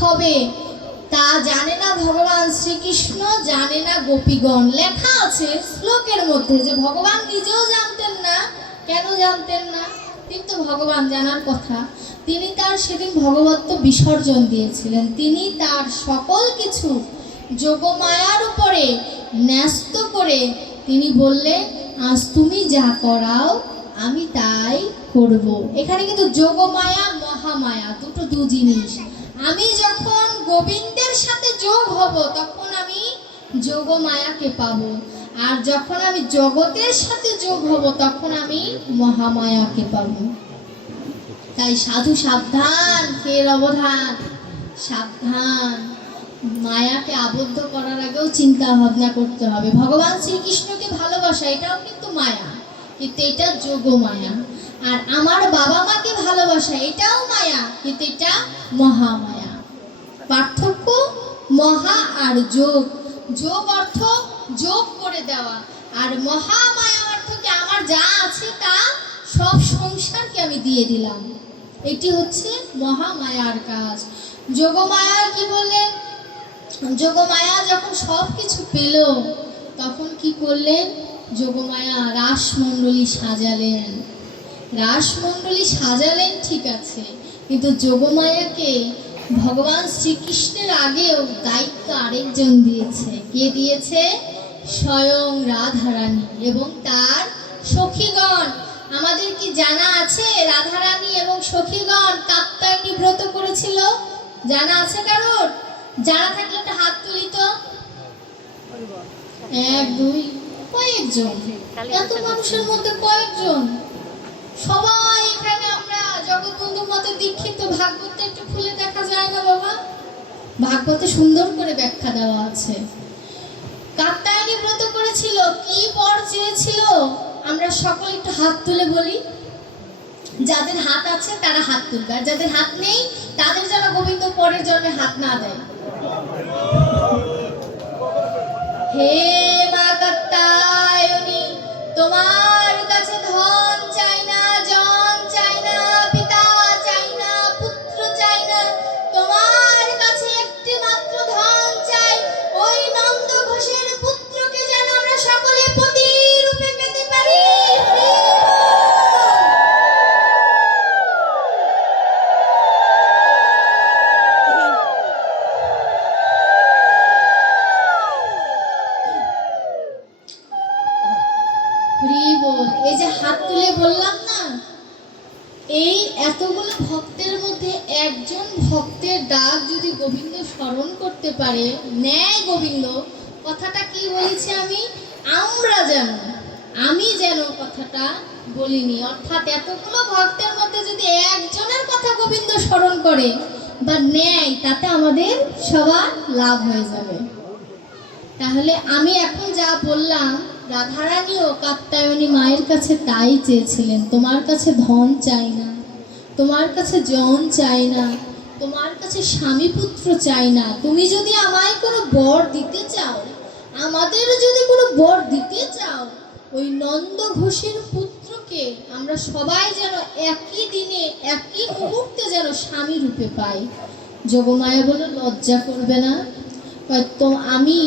হবে? তা জানে না ভগবান শ্রীকৃষ্ণ, জানে না গোপীগণ। লেখা আছে শ্লোকের মধ্যে যে ভগবান নিজেও জানতেন না। কেন জানতেন না? কিন্তু ভগবান জানার কথা। তিনি তার সেদিন ভগবত্ব বিসর্জন দিয়েছিলেন। তিনি তার সকল কিছু যোগমায়ার উপরে ন্যস্ত করে তিনি বললেন, আজ তুমি যা করাও, আমি তাই করব। এখানে কিন্তু যোগমায়া, মহামায়া, দুটো দু জিনিস। আমি যখন গোবিন্দের সাথে যোগ হব, তখন আমি যোগ মায়াকে পাব। আর যখন আমি জগতের সাথে যোগ হব, তখন আমি মহামায়াকে পাব। তাই সাধু সাবধান, ফের অবধান। সাবধান। মায়াকে আবদ্ধ করার আগেও চিন্তা ভাবনা করতে হবে। ভগবান শ্রীকৃষ্ণকে ভালোবাসা, এটাও কিন্তু মায়া। কিন্তু এটা যোগ মায়া আর আমার বাবা মাকে ভালোবাসা, এটাও মায়া, কিন্তু এটা মহামায়া। পার্থক্য মহা আর যোগ। যোগ অর্থ যোগ করে দেওয়া। আর মহামায়া অর্থ কি আমার যা আছে তা সব সংসারকে আমি দিয়ে দিলাম। এটি হচ্ছে মহামায়ার কাজ। যোগমায়া কি বললেন? যোগমায়া যখন সব কিছু পেল, তখন কি করলেন? যোগমায়া রাসমণ্ডলী সাজালেন। রাসমণ্ডলী সাজালেন ঠিক আছে। কিন্তু যোগমায়াকে ভগবান শ্রীকৃষ্ণের আগেও দায়িত্ব আরেকজন দিয়েছে। কে দিয়েছে? স্বয়ং রাধারানী এবং তার সখীগণ। আমাদের কি জানা আছে? রাধারানী এবং সখীগণ কাত্তায়নী ব্রত করেছিল? জানা আছে কারোর? জানা থাকলে একটা হাত তুলি তো। এক দুই কয়েকজন। এত মানুষের মধ্যে কয়েকজন? সবাই এখানে আমরা জগৎবন্ধুর মতে দীক্ষিত ভাগবতটা একটু খুলে দেখা যায় না বাবা? ভাগবতে সুন্দর করে ব্যাখ্যা দেওয়া আছে। কাত্তায়নী ব্রত করেছিল, কি বর চেয়েছিল? আমরা সকলে একটু হাত তুলে বলি। যাদের হাত আছে তারা হাত তুলবে, আর যাদের হাত নেই, তাদের যেন গোবিন্দ পরের জন্মে হাত না দেয়। হে এতগুলো ভক্তের মধ্যে একজন ভক্তের ডাক যদি গোবিন্দ স্মরণ করতে পারে ন্যায় গোবিন্দ, কথাটা কি বলেছি আমি? আমরা যেন, আমি যেন কথাটা বলিনি। অর্থাৎ এতগুলো ভক্তের মধ্যে যদি একজনের কথা গোবিন্দ স্মরণ করে বা নেয়, তাতে আমাদের সবার লাভ হয়ে যাবে। তাহলে আমি এখন যা বললাম, রাধারানী ও কাত্তায়নী মায়ের কাছে তাই চেয়েছিলেন। তোমার কাছে ধন চাই না। তোমার কাছে জন চাই না, তোমার কাছে স্বামী পুত্র চাই না, তুমি যদি আমায় কোনো বর দিতে চাও, আমাদের যদি কোনো বর দিতে চাও, ওই নন্দ ঘোষের পুত্রকে আমরা সবাই যেন একই দিনে, একই মুহূর্তে যেন স্বামী রূপে পাই। যোগমায়া বলে লজ্জা করবে না। তো আমি?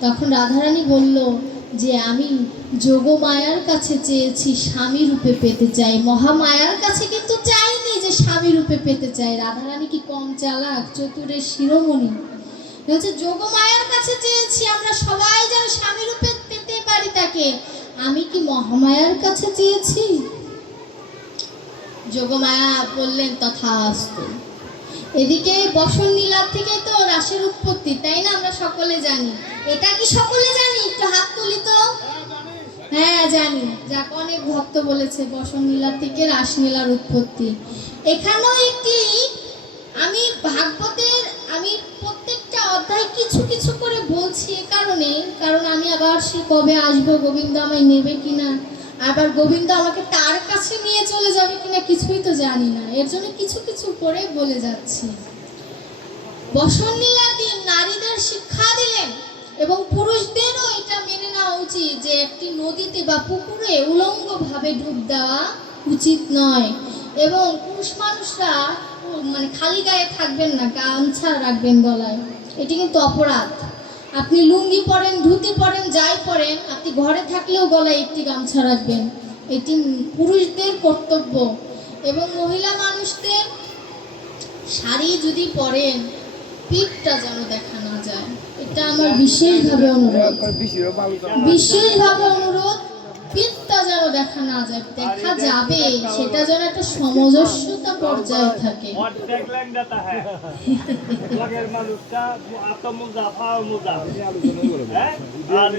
তখন রাধারানী বলল যে আমি যোগমায়ার কাছে চেয়েছি স্বামী রূপে পেতে চাই। মহামায়ার কাছে কিন্তু চাইনি যে স্বামী রূপে পেতে চাই। রাধারানী কি কম চালাক, চতুরের শিরোমণি? বলছে যোগমায়ার কাছে চেয়েছি আমরা সবাই যেন স্বামী রূপে পেতে পারি তাকে। আমি কি মহামায়ার কাছে চেয়েছি? যোগমায়া বললেন, তথাস্তু। এদিকে বসন নীলার থেকে তো রাসের উৎপত্তি, তাই না? আমরা সকলে জানি। এটা কি সকলে জানি? একটু হাত তুলি তো। হ্যাঁ জানি। যাক, অনেক ভক্ত বলেছে বসন নীলার থেকে রাসলীলার উৎপত্তি। এখানেও একটি, আমি ভাগবতের, আমি প্রত্যেকটা অধ্যায় কিছু কিছু করে বলছি এ কারণে, কারণ আমি আবার সে কবে আসব, গোবিন্দ আমায় নেবে কিনা? আবার গোবিন্দ আমাকে তার কাছে নিয়ে চলে যাবে কিনা কিছুই তো জানি না। এর জন্য কিছু কিছু করে বলে যাচ্ছি। বসন দিন নারীদের শিক্ষা দিলেন এবং পুরুষদেরও এটা মেনে নেওয়া উচিত যে একটি নদীতে বা পুকুরে উলঙ্গভাবে ডুব দেওয়া উচিত নয় এবং পুরুষ মানুষরা মানে খালি গায়ে থাকবেন না, গামছা রাখবেন গলায়। এটি কিন্তু অপরাধ। আপনি লুঙ্গি পরেন ধুতি পরেন যাই পরেন আপনি ঘরে থাকলেও গলায় একটি গামছা রাখবেন। এটি পুরুষদের কর্তব্য এবং মহিলা মানুষদের শাড়ি যদি পরেন পিঠটা যেন দেখা না যায়। এটা আমার বিশেষভাবে অনুরোধ। বিশেষভাবে অনুরোধ। যেন দেখা না যায় দেখা যাবে সেটা যেন একটা সমজস্যতা পর্যায়ে থাকে। হ্যাঁ। হ্যাঁ? আর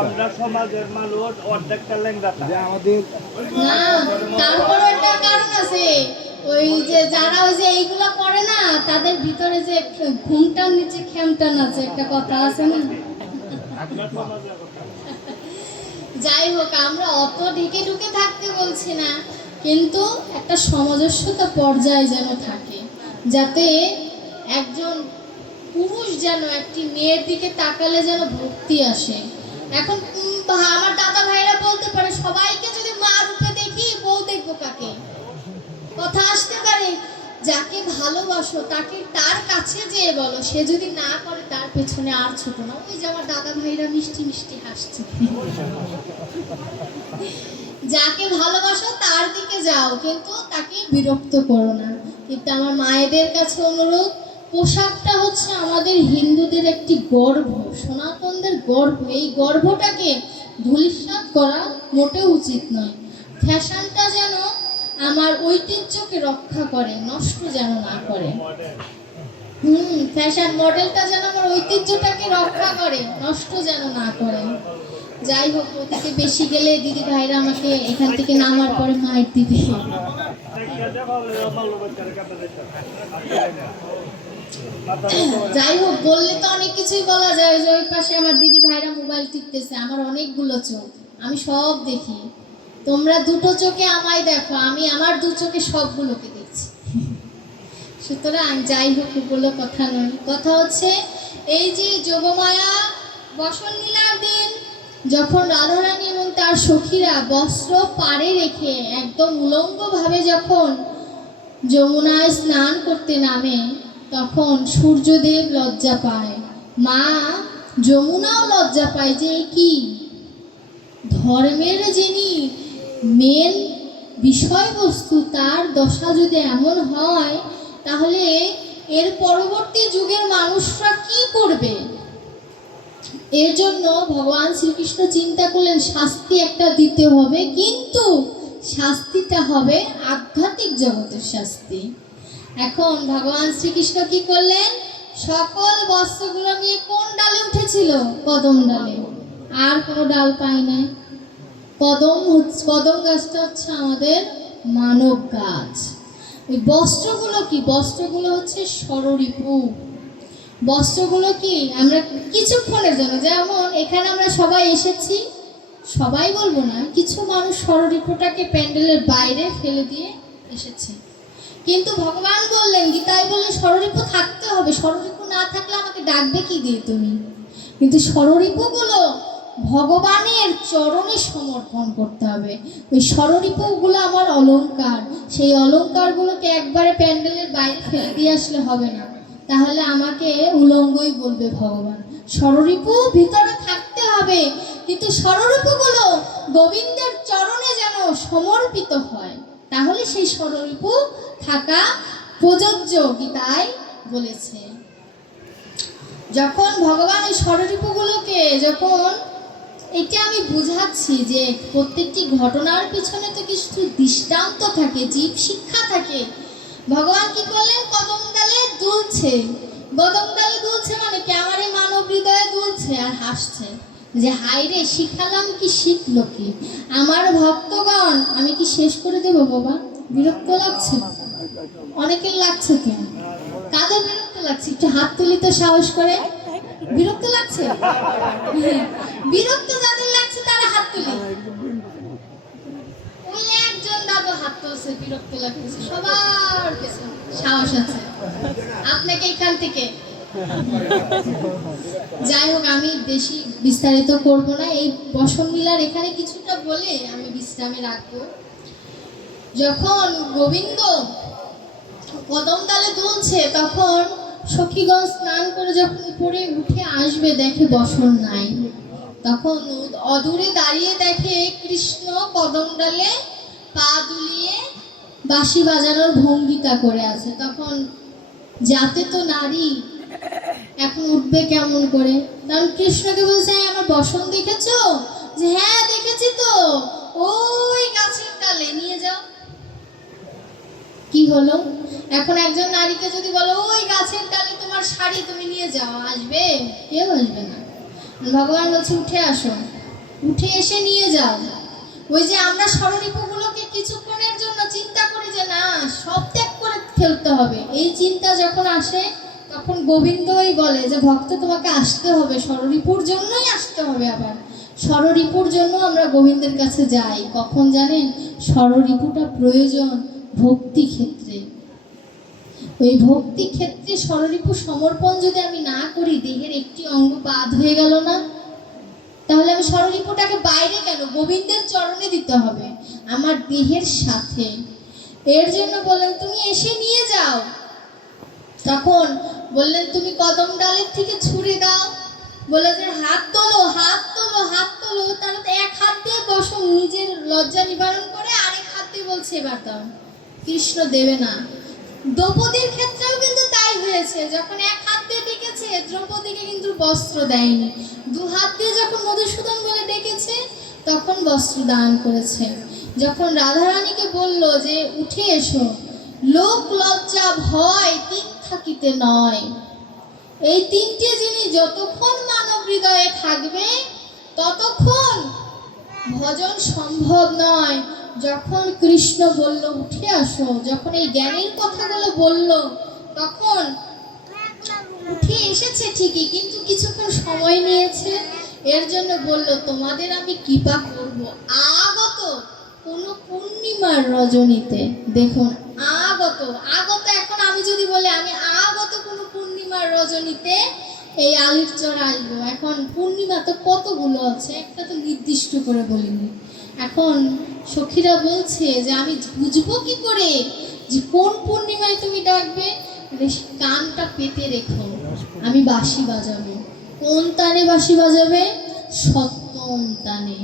আমরা সমাজের মানুষ অর্ধেকটা ল্যাংদাতা আমাদের না তারপর একটা কারণ আছে। ওই যে যারা ওই যে এইগুলা করে না তাদের ভিতরে যে ঘুমটার নিচে খেমটান আছে একটা কথা আছে না? যাই হোক, আমরা অত ঢেকে ঢুকে থাকতে বলছি না, কিন্তু একটা সামঞ্জস্যতা পর্যায়ে যেন থাকে, যাতে একজন পুরুষ যেন একটি মেয়ের দিকে তাকালে যেন ভক্তি আসে। এখন আমার দাদা ভাইরা বলতে পারে, সবাইকে যদি মা রূপে দেখি বউ দেখব কাকে? কথা আসতে পারে। যাকে ভালোবাসো, তাকে তার কাছে যেয়ে বলো, সে যদি না করে তার পেছনে আর ছোট না। ওই যে আমার দাদা ভাইরা মিষ্টি মিষ্টি হাসছে। যাকে ভালোবাসো, তার দিকে যাও, কিন্তু তাকে বিরক্ত করো না। কিন্তু আমার মায়েদের কাছে অনুরোধ, পোশাকটা হচ্ছে আমাদের হিন্দুদের একটি গর্ব সনাতনদের গর্ব এই গর্বটাকে ধূলিসাৎ করা মোটেও উচিত নয়। ফ্যাশনটা যেন আমার ঐতিহ্যকে রক্ষা করে, নষ্ট যেন না করে। হুম ফ্যাশন মডেলটা যেন আমার ঐতিহ্যটাকে রক্ষা করে, নষ্ট যেন না করে। যাই হোক, ওদিকে বেশি গেলে দিদি ভাইরা আমাকে এখান থেকে নামার পরে মায়ের কাপড় যাই হোক, বললে তো অনেক কিছুই বলা যায় যে ওই পাশে আমার দিদি ভাইরা মোবাইল টিপতেছে, আমার অনেকগুলো চোখ, আমি সব দেখি। তোমরা দুটো চোখে আমায় দেখো, আমি আমার দু চোখে সবগুলোকে দেখছি। সুতরাং যাই হোক ওগুলো কথা নয়। কথা হচ্ছে, এই যে যোগমায়া বসন লীলার দিন, যখন রাধারানী এবং তার সখীরা বস্ত্র পাড়ে রেখে একদম উলঙ্গভাবে যখন যমুনায় স্নান করতে নামে, তখন সূর্যদেব লজ্জা পায়। মা, যমুনাও লজ্জা পায় যে কি? ধর্মের যিনি মেন বিষয়বস্তু তার দশা যদি এমন হয়, তাহলে এর পরবর্তী যুগের মানুষরা কি করবে? এর জন্য ভগবান শ্রীকৃষ্ণ চিন্তা করলেন, শাস্তি একটা দিতে হবে, কিন্তু শাস্তিটা হবে আধ্যাত্মিক জগতের শাস্তি। এখন ভগবান শ্রীকৃষ্ণ কি করলেন? সকল বস্ত্রগুলো নিয়ে কোন ডালে উঠেছিল? কদম ডালে। আর কোনো ডাল পাই নাই। কদম হচ্ছে কদম গাছটা হচ্ছে আমাদের মানব গাছ। এই বস্ত্রগুলো কি? বস্ত্রগুলো হচ্ছে সররিপু বস্ত্রগুলো কি? আমরা কিছুক্ষণের জন্য, যেমন এখানে আমরা সবাই এসেছি, সবাই বলব না, কিছু মানুষ সররিপুটাকে প্যান্ডেলের বাইরে ফেলে দিয়ে এসেছে। কিন্তু ভগবান বললেন, গীতায় বললেন সররিপু থাকতে হবে। সররিপু না থাকলে আমাকে ডাকবে কি দিয়ে তুমি? কিন্তু সররিপুগুলো ভগবানের চরণে সমর্পণ করতে হবে। ওই সররিপুগুলো আমার অলংকার। সেই অলংকারগুলোকে একবারে প্যান্ডেলের বাইরে ফেলে দিয়ে আসলে হবে না। তাহলে আমাকে উলঙ্গই বলবে ভগবান। সররিপু ভিতরে থাকতে হবে। কিন্তু সররিপুগুলো গোবিন্দের চরণে যেন সমর্পিত হয়। তাহলে সেই সররিপু থাকা প্রযোজ্য, গীতায় বলেছে। যখন ভগবান এই স্বরূপগুলোকে যখন এটা আমি বুঝাচ্ছি যে প্রত্যেকটি ঘটনার পিছনে তো কিছু দৃষ্টান্ত থাকে, জীব শিক্ষা থাকে। ভগবান কি করলেন? কদম ডালে দুলছে। কদম ডালে দুলছে মানে কি আমার এই মানব হৃদয়ে দুলছে আর হাসছে। যে হাই রে, শিখালাম কি শিখলো কি? আমার ভক্তগণ, আমি কি শেষ করে দেব বাবা? বিরক্ত লাগছে? অনেকের লাগছে তো। কাদের বিরক্ত লাগছে? একটু হাত তুলি তো সাহস করে। বিরক্ত লাগছে? বিরক্ত যাদের লাগছে, তারা হাত তুলি। ওই একজন দাদু হাত তুলছে, বিরক্ত লাগতেছে সবার কাছে সাহস আছে। আপনাকে এখান থেকে। যাই হোক, আমি বেশি বিস্তারিত করব না। এই বসন লীলার এখানে কিছুটা বলে আমি বিশ্রামে রাখব। যখন গোবিন্দ কদম তালে দুলছে, তখন সখীগণ স্নান করে যখন উপরে উঠে আসবে, দেখে বসন নাই। তখন অদূরে দাঁড়িয়ে দেখে কৃষ্ণ কদম ডালে পা দুলিয়ে বাঁশি বাজানোর ভঙ্গিতা করে আছে। তখন, যাতে তো নারী এখন উঠবে কেমন করে? কারণ কৃষ্ণকে বলছে আমার বসন দেখেছ? যে হ্যাঁ দেখেছি তো। ওই গাছের ডালে, নিয়ে যাও। কি হলো? এখন একজন নারীকে যদি বলো, ওই গাছের ডালে তোমার শাড়ি তুমি নিয়ে যাও, আসবে? কেউ আসবে না। ভগবান বলছে, উঠে আসো। উঠে এসে নিয়ে যাও। ওই যে আমরা স্মরণীপগুলোকে কিছুক্ষণের জন্য চিন্তা করি যে, না, সব ত্যাগ করে ফেলতে হবে। এই চিন্তা যখন আসে, তখন গোবিন্দই বলে যে, ভক্ত, তোমাকে আসতে হবে। স্মরণীপুর জন্যই আসতে হবে আবার। স্মরণীপুর জন্য আমরা গোবিন্দের কাছে যাই। কখন জানেন? স্মরণীপুটা প্রয়োজন ভক্তি ক্ষেত্রে। ওই ভক্তি ক্ষেত্রে স্মরণীপু সমর্পণ যদি আমি না করি, দেহের একটি অঙ্গ বাদ হয়ে গেল না? তাহলে আমি স্মরণীপুটাকে বাইরে কেন? গোবিন্দের চরণে দিতে হবে। আমার দেহের সাথে। এর জন্য বললেন, তুমি এসে নিয়ে যাও। তখন বললেন, তুমি কদম ডালের থেকে ছুড়ে দাও। বলে যে, হাত তোলো হাত তোলো হাত তোলো। তাহলে তো এক হাত দিয়ে বসো, নিজের লজ্জা নিবারণ করে আরেক হাত দিয়ে বলছে, এবার দাও। কৃষ্ণ দেবে না। দ্রৌপদীর ক্ষেত্রেও কিন্তু তাই হয়েছে। যখন এক হাত দিয়ে ডেকেছে, দ্রৌপদীকে কিন্তু বস্ত্র দেয়নি। দু হাত দিয়ে যখন মধুসূদন বলে ডেকেছে, তখন বস্ত্র দান করেছে। যখন রাধারানীকে বলল যে, উঠে এসো। লোক লজ্জা ভয় তিন থাকিতে নয়। এই তিনটে জিনিস যতক্ষণ মানব হৃদয়ে থাকবে, ততক্ষণ ভজন সম্ভব নয়। যখন কৃষ্ণ বলল, উঠে আসো। যখন এই জ্ঞানের কথাগুলো বলল, তখন উঠে এসেছে ঠিকই, কিন্তু কিছুক্ষণ সময় নিয়েছে। এর জন্য বলল, তোমাদের আমি কৃপা করব। আগত, কোনো পূর্ণিমার রজনীতে। দেখুন, আগত আগত এখন আমি যদি বলি, আমি আগত কোনো পূর্ণিমার রজনীতে এই আলির চর আসব এখন পূর্ণিমা তো কতগুলো আছে, একটা তো নির্দিষ্ট করে বলিনি। এখন সখীরা বলছে যে, আমি বুঝব কি করে? যে কোন পূর্ণিমায় তুমি ডাকবে? কানটা পেতে রেখো, আমি বাঁশি বাজাবো। কোন তানে বাঁশি বাজাবে? সপ্তম তানে।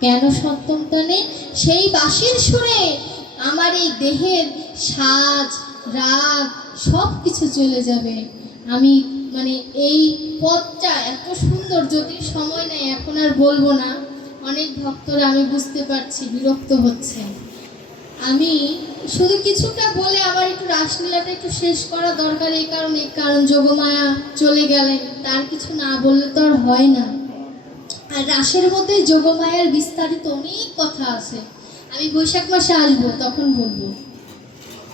কেন সপ্তম টানে সেই বাঁশির সুরে আমার এই দেহের সাজ, রাগ সব কিছু চলে যাবে। আমি মানে এই পথটা এত সুন্দর, যদি সময় নেই, এখন আর বলব না। অনেক ভক্তরা আমি বুঝতে পারছি, বিরক্ত হচ্ছে আমি শুধু কিছুটা বলে আবার একটু রাসলীলাটা একটু শেষ করা দরকার এই কারণে কারণ যোগমায়া চলে গেলেন, তার কিছু না বললে তো আর হয় না। আর রাসের মধ্যে যোগমায়ার বিস্তারিত অনেক কথা আছে। আমি বৈশাখ মাসে আসব, তখন বলব।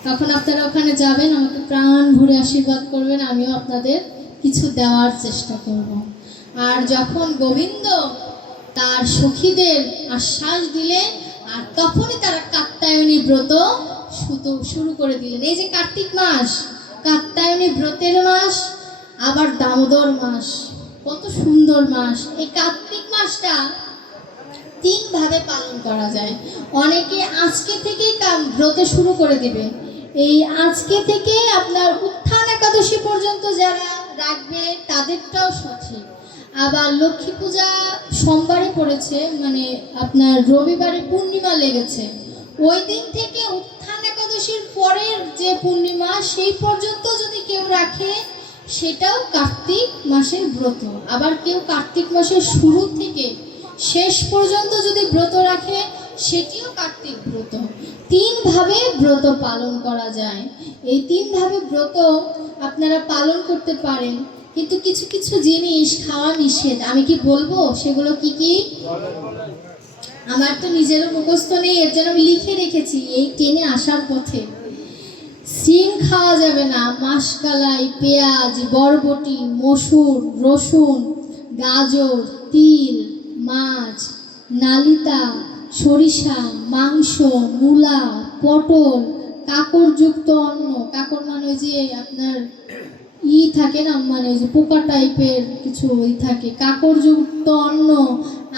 তখন আপনারা ওখানে যাবেন, আমাকে প্রাণ ভরে আশীর্বাদ করবেন, আমিও আপনাদের কিছু দেওয়ার চেষ্টা করব। আর যখন গোবিন্দ তার সখীদের আশ্বাস দিলেন, আর তখনই তারা কাত্তায়নী ব্রত শুরু করে দিলেন। এই যে কার্তিক মাস, কাত্তায়নী ব্রতের মাস, আবার দামোদর মাস। কত সুন্দর মাস। এই কার্তিক মাসটা তিন ভাবে পালন করা যায়। অনেকে আজকে থেকেই ব্রত শুরু করে দিবে। এই আজকে থেকে আপনার উত্থান একাদশী পর্যন্ত যারা রাখবে, তাদেরটাও সঠিক। আবার লক্ষ্মী পূজা সোমবারে পড়েছে মানে আপনার রবিবারে পূর্ণিমা লেগেছে। ওই দিন থেকে উত্থান একাদশীর পরের যে পূর্ণিমা, সেই পর্যন্ত যদি কেউ রাখে, সেটাও কার্তিক মাসের ব্রত। আবার কেউ কার্তিক মাসের শুরু থেকে শেষ পর্যন্ত যদি ব্রত রাখে, সেটিও কার্তিক ব্রত। তিনভাবে ব্রত পালন করা যায়। এই তিনভাবে ব্রত আপনারা পালন করতে পারেন। কিন্তু কিছু কিছু জিনিস খাওয়া নিষেধ। আমি কি বলব? সেগুলো কি কি? আমার তো নিজেরও মুখস্থ নেই, এর জন্য আমি লিখে রেখেছি, এই ট্রেনে আসার পথে। সিম খাওয়া যাবে না, মাসকালাই, পেঁয়াজ, বরবটি, মসুর, রসুন, গাজর, তিল, মাছ, নালিতা, সরিষা, মাংস, মূলা, পটল, কাকড়যুক্ত অন্ন। কাকড় মানে যে আপনার ই থাকে না মানে যে পোকা টাইপের কিছু ই থাকে। কাকড়যুক্ত অন্ন,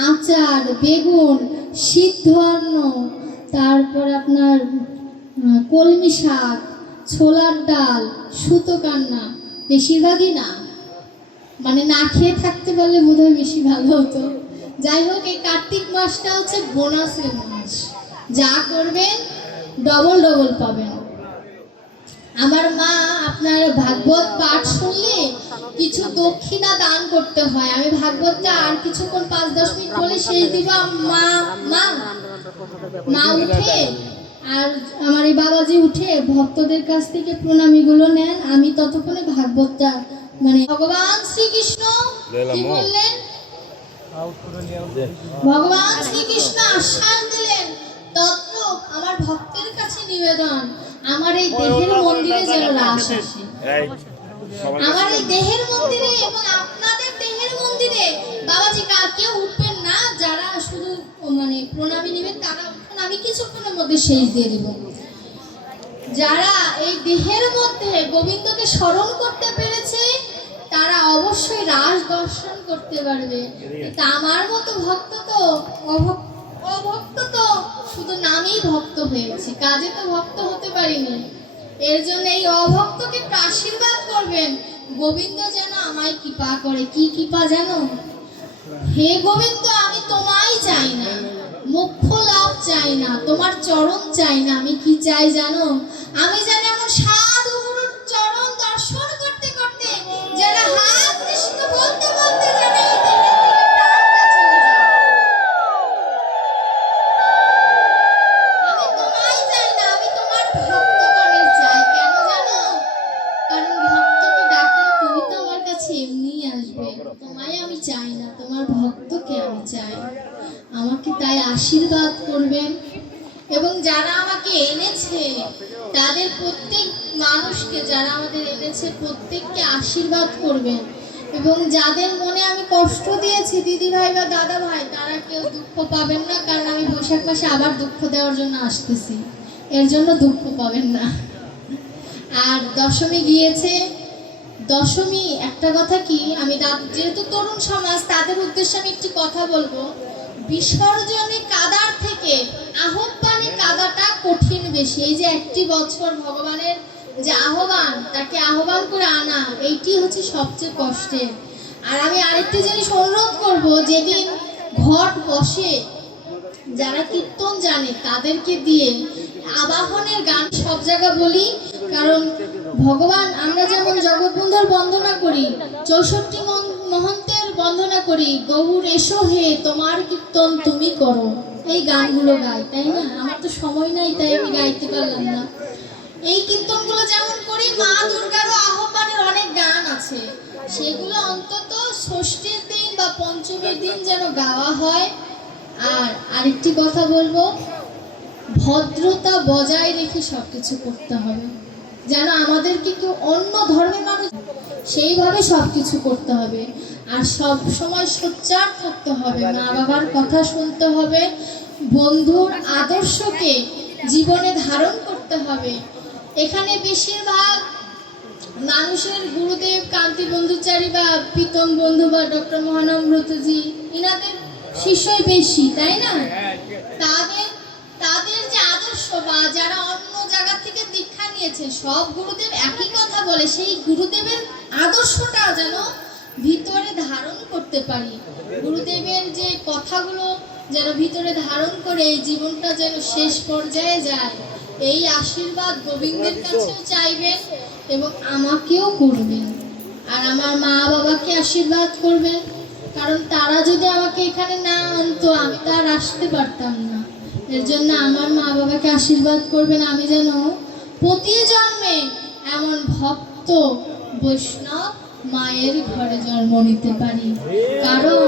আচার, বেগুন, সিদ্ধ অন্ন, তারপর আপনার কলমি শাক, ছোলার ডাল, সুতো কান্না, বেশিরভাগই না। মানে না খেয়ে থাকতে পারলে বোধহয় বেশি ভালো হতো। যাই হোক, এই কার্তিক মাসটা হচ্ছে বোনাসের মাস। যা করবেন ডবল ডবল পাবেন। আমার মা আপনার ভাগবত পাঠ শুনলে কিছু দক্ষিণা দান করতে হয়। আমি ভাগবতটা আর কিছুক্ষণ পাঁচ দশ মিনিট বলে শেষ দিব। মা মা মা উঠে আর আমার এই বাবাজি উঠে ভক্তদের কাছ থেকে প্রণামীগুলো নেন। আমি ততক্ষণে ভাগবতটা মানে ভগবান শ্রীকৃষ্ণ কি বললেন? ভগবান শ্রীকৃষ্ণ আশ্বাস দিলেন তত্র আমার ভক্তের কাছে নিবেদন। আমার এই দেহের মন্দিরে যেন রাস আসে। আমার এই দেহের মন্দিরে এবং আপনাদের দেহের মন্দিরে বাবাজি কা কেউ উঠবেন না যারা শুধু মানে প্রণামী নেবেন তারা উঠবেন আমি কিছুক্ষণের মধ্যে শেষ দিয়ে দেব। যারা এই দেহের মধ্যে গোবিন্দকে স্মরণ করতে পেরেছে তারা অবশ্যই রাস দর্শন করতে পারবে। তা আমার মতো ভক্ত তো অভক- অভক্ত তো, শুধু নামেই ভক্ত হয়েছে কাজে তো ভক্ত হতে পারিনি। এর জন্য এই অভক্তকে আশীর্বাদ করবেন। গোবিন্দ যেন আমায় কৃপা করে, কি কৃপা জানো? হে গোবিন্দ, আমি তোমায় চাই না মুখ্য লাভ চাই না, তোমার চরণ চাই না, আমি কি চাই জানো? আমি যেন তাই আশীর্বাদ করবেন। এবং যারা আমাকে এনেছে, তাদের প্রত্যেক মানুষকে যারা আমাদের এনেছে, প্রত্যেককে আশীর্বাদ করবেন। এবং যাদের মনে আমি কষ্ট দিয়েছি দিদি ভাই বা দাদা ভাই তারা কেউ দুঃখ পাবেন না, কারণ আমি বৈশাখ মাসে আবার দুঃখ দেওয়ার জন্য আসতেছি। এর জন্য দুঃখ পাবেন না। আর দশমী গিয়েছে। দশমী, একটা কথা কি, আমি যেহেতু তরুণ সমাজ, তাদের উদ্দেশ্যে আমি একটি কথা বলব। বিসর্জনে কাদার থেকে আহ্বানে কাদাটা কঠিন বেশি। এই যে একটি বছর ভগবানের যে আহ্বান, তাকে আহ্বান করে আনা, এইটি হচ্ছে সবচেয়ে কষ্টের। আর আমি আরেকটি জিনিস অনুরোধ করব, যেদিন ঘট বসে, যারা কীর্তন জানে, তাদেরকে দিয়ে আবাহনের গান সব জায়গা বলি, কারণ ভগবান, আমরা যেমন জগৎবন্ধুর বন্দনা করি, চৌষট্টি মন- মহন্তের বন্দনা করি, গৌর এসো হে, তোমার কীর্তন তুমি করো। এই গানগুলো গাই, তাই না? আমার তো সময় নাই, তাই আমি গাইতে পারলাম না। এই কীর্তনগুলো যেমন করি, মা দুর্গারও আহ্বানের অনেক গান আছে। সেগুলো অন্তত ষষ্ঠীর দিন বা পঞ্চমীর দিন যেন গাওয়া হয়। আর আরেকটি কথা বলব, ভদ্রতা বজায় রেখে সব কিছু করতে হবে। যেন আমাদেরকে কেউ অন্য ধর্মের মানুষ সেইভাবে সব কিছু করতে হবে। আর সব সময় সোচ্চার থাকতে হবে মা বাবার কথা শুনতে হবে বন্ধুর আদর্শকে জীবনে ধারণ করতে হবে। এখানে বেশিরভাগ মানুষের গুরুদেব কান্তি বন্ধুচারী বা প্রীতম বন্ধু বা ডক্টর মহানম্রতজি ইনাদের শিষ্যই বেশি তাই না? তাদের তাদের যে আদর্শ বা যারা অন্য জায়গা থেকে দীক্ষা নিয়েছে, সব গুরুদেব একই কথা বলে, সেই গুরুদেবের আদর্শটা যেন ভিতরে ধারণ করতে পারি। গুরুদেবের যে কথাগুলো যেন ভিতরে ধারণ করে, এই জীবনটা যেন শেষ পর্যায়ে যায়, এই আশীর্বাদ গোবিন্দের কাছেও চাইবেন এবং আমাকেও করবেন। আর আমার মা বাবাকে আশীর্বাদ করবেন, কারণ তারা যদি আমাকে এখানে না আনতো, আমি তো আর আসতে পারতাম না। এর জন্য আমার মা বাবাকে আশীর্বাদ করবেন আমি যেন প্রতি জন্মে এমন ভক্ত বৈষ্ণব মায়ের ঘরে জন্ম নিতে পারি। কারণ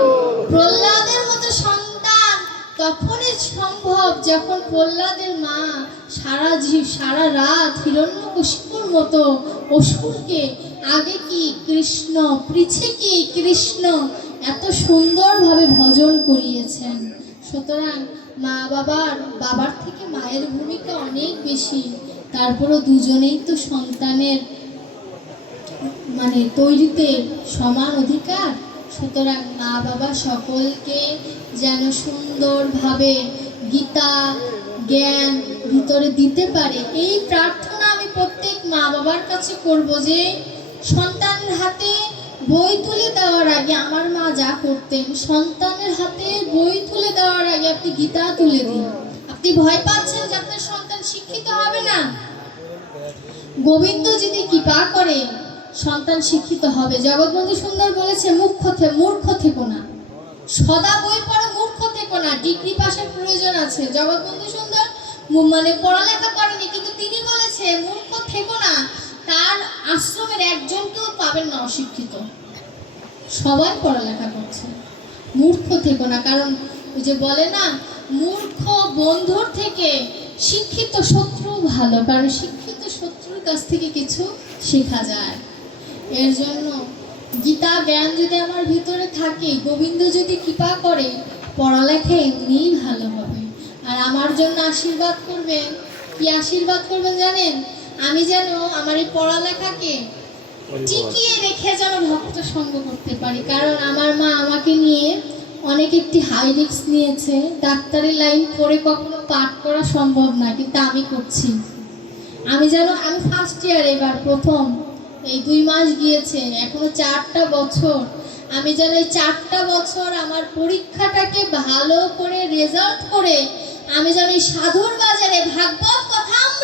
প্রহ্লাদের মতো সন্তান তখনই সম্ভব যখন প্রহ্লাদের মা সারা সারা রাত হিরণ্যকশিপুর মতো অসুরকে আগে কি কৃষ্ণ পিছে কি কৃষ্ণ এত সুন্দরভাবে ভজন করিয়েছেন। সুতরাং মা বাবার বাবার থেকে মায়ের ভূমিকা অনেক বেশি। তারপরও দুজনেই তো সন্তানের মানে তৈরিতে সমান অধিকার। সুতরাং মা বাবা সকলকে যেন সুন্দরভাবে গীতা, জ্ঞান ভিতরে দিতে পারে। এই প্রার্থনা আমি প্রত্যেক মা বাবার কাছে করব যে, সন্তানের হাতে বই তুলে দেওয়ার আগে আমার মা যা করতেন, সন্তানের হাতে বই তুলে দেওয়ার আগে আপনি গীতা তুলে দিন। আপনি ভয় পাচ্ছেন যে আপনার সন্তান শিক্ষিত হবে না? গোবিন্দ যদি কৃপা করে সন্তান শিক্ষিত হবে। জগৎবন্ধু সুন্দর বলেছে, মূর্খ থে, মূর্খ থেকো না। সদা বই পড়ো, মূর্খ থেকো না। ডিগ্রি পাশের প্রয়োজন আছে। জগৎবন্ধু সুন্দর মানে পড়ালেখা করেনি, কিন্তু তিনি বলেছে, মূর্খ থেকো না। তার আশ্রমের একজনকেও পাবেন না অশিক্ষিত। সবাই পড়ালেখা করছে। মূর্খ থেকো না, কারণ ওই যে বলে না, মূর্খ বন্ধুর থেকে শিক্ষিত শত্রু ভালো, কারণ শিক্ষিত শত্রুর কাছ থেকে কিছু শেখা যায়। এর জন্য গীতা জ্ঞান যদি আমার ভিতরে থাকে, গোবিন্দ যদি কৃপা করে, পড়ালেখা এমনিই ভালো হবে। আর আমার জন্য আশীর্বাদ করবেন। কি আশীর্বাদ করবেন জানেন? আমি যেন আমার এই পড়ালেখাকে টিকিয়ে রেখে যেন ভক্ত সঙ্গ করতে পারি। কারণ আমার মা আমাকে নিয়ে অনেক একটি হাই রিস্ক নিয়েছে। ডাক্তারি লাইন পড়ে কখনো পাঠ করা সম্ভব না কিন্তু আমি করছি। আমি যেন আমি ফার্স্ট ইয়ার এবার প্রথম এই দুই মাস গিয়েছে এখনও চারটা বছর। আমি যেন এই চারটা বছর আমার পরীক্ষাটাকে ভালো করে রেজাল্ট করে আমি যেন এই সাধুর বাজারে ভাগবত কথামৃত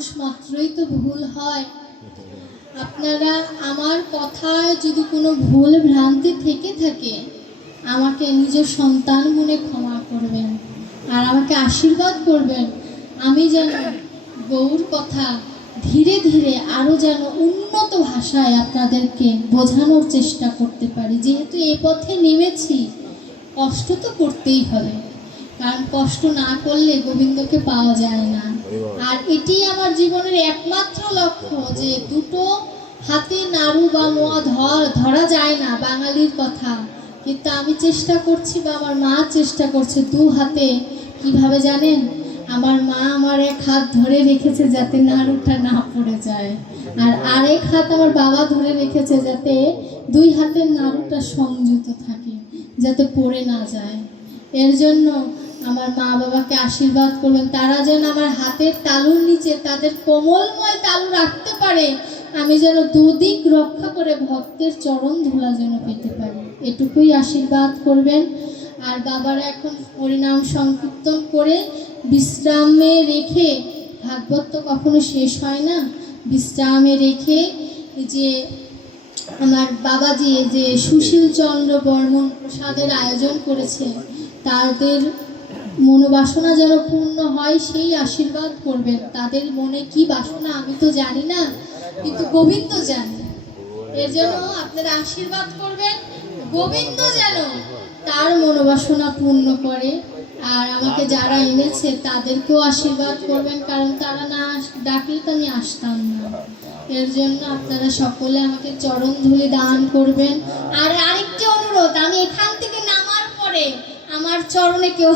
মানুষ মাত্রই তো ভুল হয়। আপনারা আমার কথায় যদি কোনো ভুল ভ্রান্তি থেকে থাকে, আমাকে নিজের সন্তান মনে ক্ষমা করবেন আর আমাকে আশীর্বাদ করবেন। আমি যেন গৌর কথা ধীরে ধীরে আরও যেন উন্নত ভাষায় আপনাদেরকে বোঝানোর চেষ্টা করতে পারি। যেহেতু এ পথে নেমেছি, কষ্ট তো করতেই হবে। কারণ কষ্ট না করলে গোবিন্দকে পাওয়া যায় না। আর এটি আমার জীবনের একমাত্র লক্ষ্য যে দুটো হাতে নাড়ু বা মোয়া ধর যায় না, বাঙালির কথা। কিন্তু আমি চেষ্টা করছি বা আমার মা চেষ্টা করছে দু হাতে। কীভাবে জানেন? আমার মা আমার এক হাত ধরে রেখেছে যাতে নাড়ুটা না পড়ে যায়। আর আরেক হাত আমার বাবা ধরে রেখেছে যাতে দুই হাতের নাড়ুটা সংযুক্ত থাকে, যাতে পড়ে না যায়। এর জন্য আমার মা বাবাকে আশীর্বাদ করবেন তারা যেন আমার হাতের তালুর নিচে তাদের কোমলময় তালু রাখতে পারে। আমি যেন দুদিক রক্ষা করে ভক্তের চরণ ধুলা যেন পেতে পারি। এটুকুই আশীর্বাদ করবেন। আর বাবারা এখন পরিণাম সংকীর্তন করে বিশ্রামে রেখে, ভাগবত তো কখনো শেষ হয় না, বিশ্রামে রেখে যে আমার বাবাজি যে সুশীল চন্দ্র বর্মন প্রসাদের আয়োজন করেছে তাদের মনোবাসনা যেন পূর্ণ হয়, সেই আশীর্বাদ করবেন। তাদের মনে কি বাসনা আমি তো জানি না, কিন্তু গোবিন্দ জানে এর জন্য আপনারা আশীর্বাদ করবেন, গোবিন্দ যেন তার মনোবাসনা পূর্ণ করে। আর আমাকে যারা এনেছে, তাদেরকেও আশীর্বাদ করবেন, কারণ তারা না ডাকলে তো আমি আসতাম না। এর জন্য আপনারা সকলে আমাকে চরণ ধুলি দান করবেন। আর আরেকটি অনুরোধ, আমি এখান থেকে নামার পরে আমার চরণে কেউ